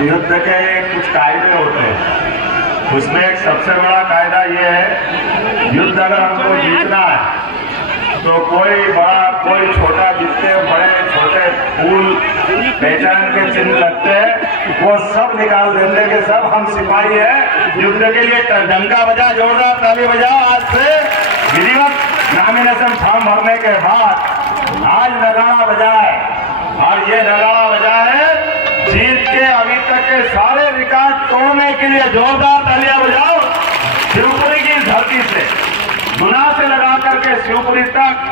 युद्ध के कुछ कायदे होते हैं, उसमें एक सबसे बड़ा कायदा ये है, युद्ध अगर हमको जीतना है तो कोई बड़ा कोई छोटा, जितने बड़े छोटे फूल पहचान के चिन्ह लगते हैं वो सब निकाल देते कि सब हम सिपाही है। युद्ध के लिए डंका बजा, जोरदार ताली बजाओ। आज से विधिवत नॉमिनेशन फॉर्म भरने के बाद आज नगाड़ा बजा है, और ये नगाड़ा बजा है जीत के अभी तक के सारे रिकॉर्ड तोड़ने के लिए। जोरदार तालियां बजाओ। शिवपुरी की धरती से गुना से लगा करके शिवपुरी तक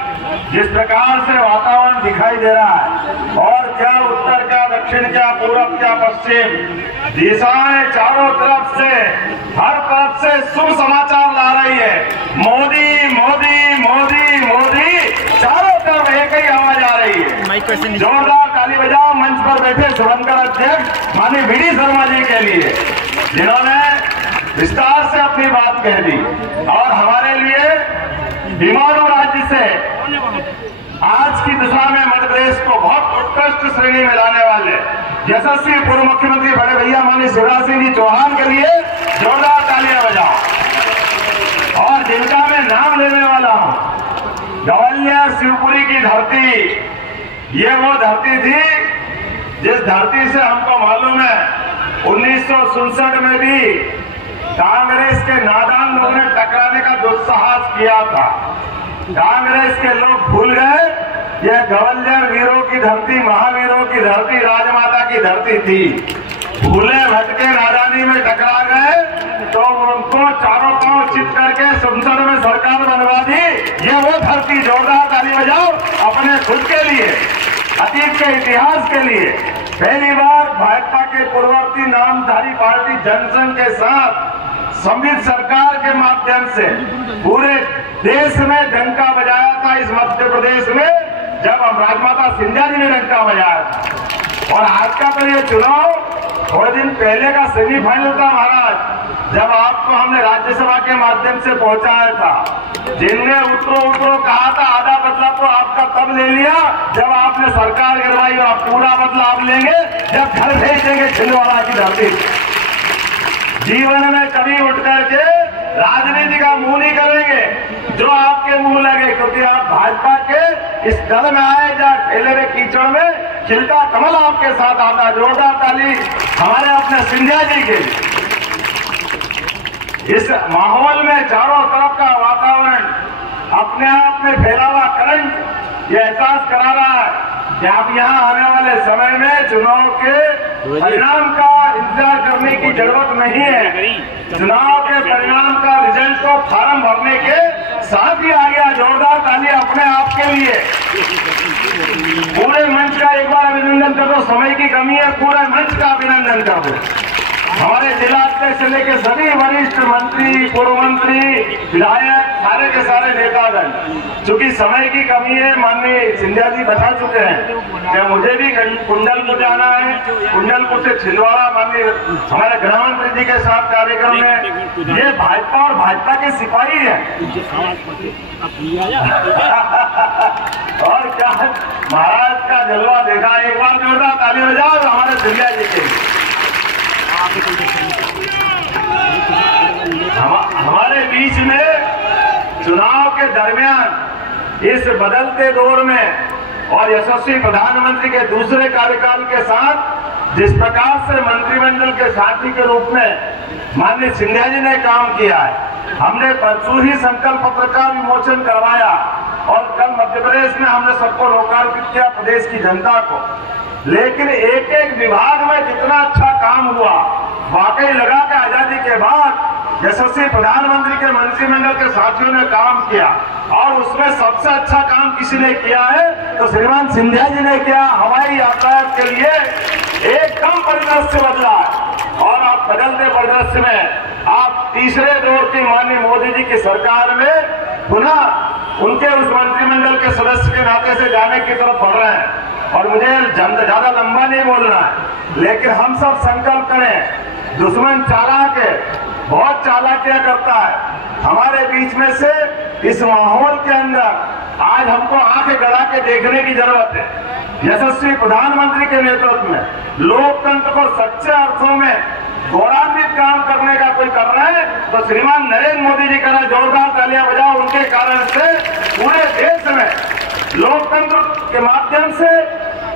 जिस प्रकार से वातावरण दिखाई दे रहा है, और क्या उत्तर, क्या दक्षिण, क्या पूरब, क्या पश्चिम, दिशाएं चारों तरफ से, हर तरफ से शुभ समाचार ला रही है। मोदी मोदी मोदी मोदी, चारों तरफ एक ही आवाज आ रही है। जोरदार ताली बजाओ मंच पर बैठे शुभंकर अध्यक्ष माननीय वीडी शर्मा जी के लिए, जिन्होंने विस्तार से अपनी बात कह दी और हमारे लिए बीमारू राज्य से आज की दिशा में मध्य प्रदेश को बहुत उत्कृष्ट श्रेणी में लाने वाले यशस्वी पूर्व मुख्यमंत्री बड़े भैया माननीय शिवराज सिंह जी चौहान के लिए जोरदार तालियां बजाओ। और जिनका मैं नाम लेने वाला हूं, ग्वालियर शिवपुरी की धरती, ये वो धरती थी जिस धरती से हमको मालूम है 1967 में भी कांग्रेस के नादान लोगों ने टकराने का दुस्साहस किया था। कांग्रेस के लोग भूल गए यह ग्वालियर वीरों की धरती, महावीरों की धरती, राजमाता की धरती थी। भूले भटके नादानी में टकरा गए तो उनको चारों पांव चित करके संसद में सरकार बनवा दी। ये वो धरती। जोरदार ताली बजाओ अपने खुद के लिए, अतीत के इतिहास के लिए। पहली बार भाजपा के पूर्ववर्ती नामधारी पार्टी जनसंघ के साथ संविधान सरकार के माध्यम से पूरे देश में डंका बजाया था। इस मध्य प्रदेश में जब हम राजमाता सिंधिया जी ने डंका बजाया था। और आज का तो ये चुनाव थोड़े दिन पहले का सेमीफाइनल था महाराज, जब आपको हमने राज्यसभा के माध्यम से पहुंचाया था। जिनने उतरो कहा था, आधा बदला तो आपका तब ले लिया जब आपने सरकार गिरवाई, और पूरा बदला आप लेंगे जब घर भेज देंगे छिंदवाड़ा की धरती। जीवन में कभी उठ करके राजनीति का मुंह नहीं करेंगे जो आपके मुंह लगे, क्योंकि आप भाजपा के इस दल में आए जहाँ ठेले में कीचड़ में खिलता कमल आपके साथ आता। जोरदार ताली हमारे अपने सिंधिया जी के। इस माहौल में चारों तरफ का वातावरण अपने आप में फैला हुआ करंट ये एहसास करा रहा है कि आप यहाँ आने वाले समय में चुनाव के परिणाम का इंतजार करने की जरूरत नहीं है। चुनाव के परिणाम का रिजल्ट को फार्म भरने के साथ ही आ गया। जोरदार ताली अपने आप के लिए। पूरे मंच का एक बार अभिनंदन कर दो, समय की कमी है, पूरे मंच का अभिनंदन कर दो। हमारे जिला अध्यक्ष से लेकर सभी वरिष्ठ मंत्री, पूर्व मंत्री, विधायक, सारे के सारे नेतागण। चूंकि समय की कमी है, माननीय सिंधिया जी बता चुके हैं कि मुझे भी कुंडलपुर जाना है। कुंडलपुर से छिंदवाड़ा माननीय हमारे गृह मंत्री जी के साथ कार्यक्रम में। ये भाजपा और भाजपा के सिपाही है। और क्या महाराज का जलवा देखा। एक बार जोरदार ताली बजाओ हमारे सिंधिया जी के लिए। हमारे बीच में चुनाव के दरमियान इस बदलते दौर में और यशस्वी प्रधानमंत्री के दूसरे कार्यकाल के साथ जिस प्रकार से मंत्रिमंडल के साथी के रूप में माननीय सिंधिया जी ने काम किया है, हमने परसों ही संकल्प पत्र का विमोचन करवाया और कल मध्य प्रदेश में हमने सबको लोकार्पित किया, प्रदेश की जनता को। लेकिन एक एक विभाग में जितना अच्छा काम हुआ, वाकई लगा कि आजादी के बाद यशस्वी प्रधानमंत्री के मंत्रिमंडल के साथियों ने काम किया। और उसमें सबसे अच्छा काम किसी ने किया है तो श्रीमान सिंधिया जी ने किया। हवाई यातायात के लिए एकदम परिदृश्य बदला है। और आप बदलते परिदृश्य में आप तीसरे दौर की माननीय मोदी जी की सरकार में पुनः उनके उस मंत्रिमंडल के सदस्य के नाते से जाने की तरफ बढ़ रहे हैं। और मुझे ज्यादा लंबा नहीं बोलना है, लेकिन हम सब संकल्प करें। दुश्मन चालाक है, बहुत चालाकियां करता है। हमारे बीच में से इस माहौल के अंदर आज हमको आंखें गड़ा के देखने की जरूरत है। यशस्वी प्रधानमंत्री के नेतृत्व में लोकतंत्र को सच्चे अर्थों में गौरवान्वित काम करने का कोई कर रहा है तो श्रीमान नरेंद्र मोदी जी का जोरदार तालियां बजाओ। उनके कारण से पूरे देश में लोकतंत्र के माध्यम से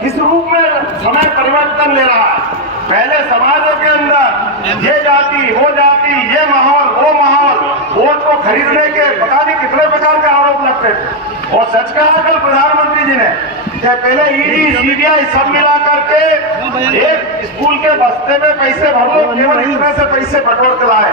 इस रूप में समय परिवर्तन ले रहा है। पहले समाजों के अंदर ये जाति वो जाति, ये माहौल वो माहौल, वोट को खरीदने के पता नहीं कितने प्रकार के आरोप लगते थे। और सच कहा कल प्रधानमंत्री जी ने कि पहले ईडी सीबीआई सब मिला करके एक स्कूल के बस्ते में पैसे भर लो, केवल इतने से पैसे बटोर के लाए,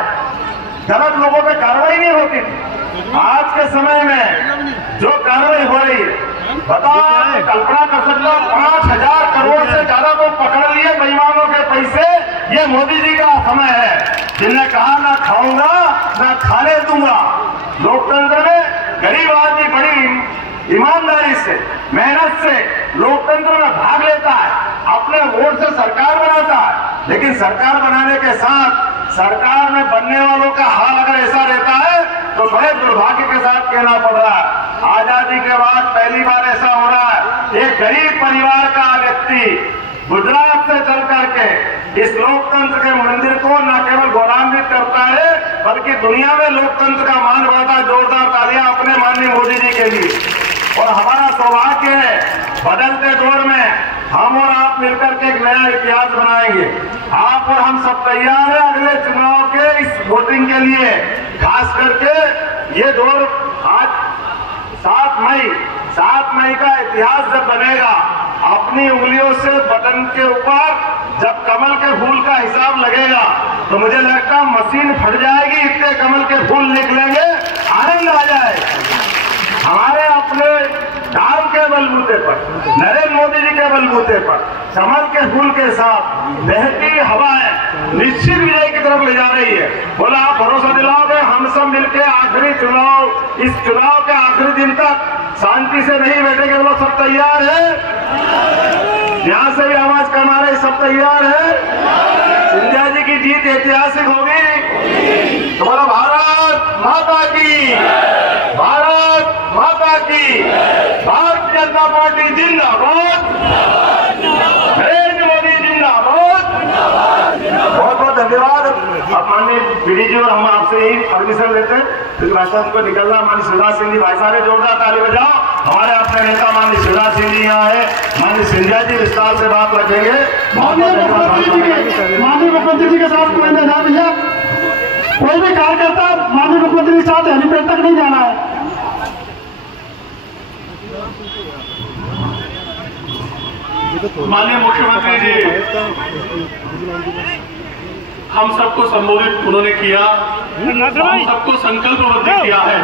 गलत लोगों पे कार्रवाई नहीं होती थी। आज के समय में जो कार्रवाई हो रही है, बताओ, कल्पना कर सकते हो 5000 करोड़ से ज्यादा को पकड़ लिए बेईमानों के पैसे। ये मोदी जी का समय है, जिन्हें कहा ना खाऊंगा ना खाने दूंगा। लोकतंत्र में गरीब आदमी बड़ी ईमानदारी से मेहनत से लोकतंत्र में भाग लेता है, अपने वोट से सरकार बनाता है, लेकिन सरकार बनाने के साथ सरकार में बनने वालों का हाल अगर ऐसा रहता है तो बड़े दुर्भाग्य के साथ कहना पड़ रहा है। आजादी के बाद पहली बार ऐसा हो रहा है, एक गरीब परिवार का व्यक्ति गुजरात से चल करके इस लोकतंत्र के मंदिर को न केवल गौरवान्वित करता है बल्कि दुनिया में लोकतंत्र का मान बढ़ाता है। जोरदार तालियां अपने माननीय मोदी जी के लिए। और हमारा सौभाग्य है, बदलते दौर में हम और आप मिलकर के एक नया इतिहास बनाएंगे। आप और हम सब तैयार हैं अगले चुनाव के इस वोटिंग के लिए। खास करके ये दौर आज 7 मई का इतिहास जब बनेगा, अपनी उंगलियों से बटन के ऊपर जब कमल के फूल का हिसाब लगेगा तो मुझे लगता है मशीन फट जाएगी, इतने कमल के फूल निकलेंगे, आनंद आ जाएगा। हमारे अपने नाम के बलबूते पर, नरेंद्र मोदी जी के बलबूते पर कमल के फूल के साथ बहती हवाएं निश्चित विजय की तरफ ले जा रही है। बोला आप भरोसा दिलाओगे, हम सब मिलकर आखिरी चुनाव, इस चुनाव के आखिरी दिन तक शांति से नहीं बैठेंगे। वो सब तैयार है? यहां से भी आवाज कमा रहे, सब तैयार है? सिंधिया जी की जीत ऐतिहासिक होगी तो बोला भारत माता की, भारत माता की, भारतीय जनता पार्टी जिंदाबाद, नरेंद्र मोदी जिंदाबाद। बहुत बहुत धन्यवाद। अब माननीय पीडी जी और हम आपसे ही परमिशन लेते हैं, क्योंकि भाषा को निकलना। माननीय शिवराज सिंह जी भाई साहब जोरदार ताली बजाओ। हमारे अपने नेता माननीय शिवराज सिंह जी यहाँ है, माननीय सिंधिया जी विस्तार से बात रखेंगे। माननीय मुख्यमंत्री जी के साथ कोई मैदान भैया, कोई भी कार्यकर्ता माननीय मुख्यमंत्री के साथ हेलीपैड तक नहीं जाना है। माननीय मुख्यमंत्री जी, हम सबको संबोधित उन्होंने किया, हम सबको संकल्पबद्ध किया है।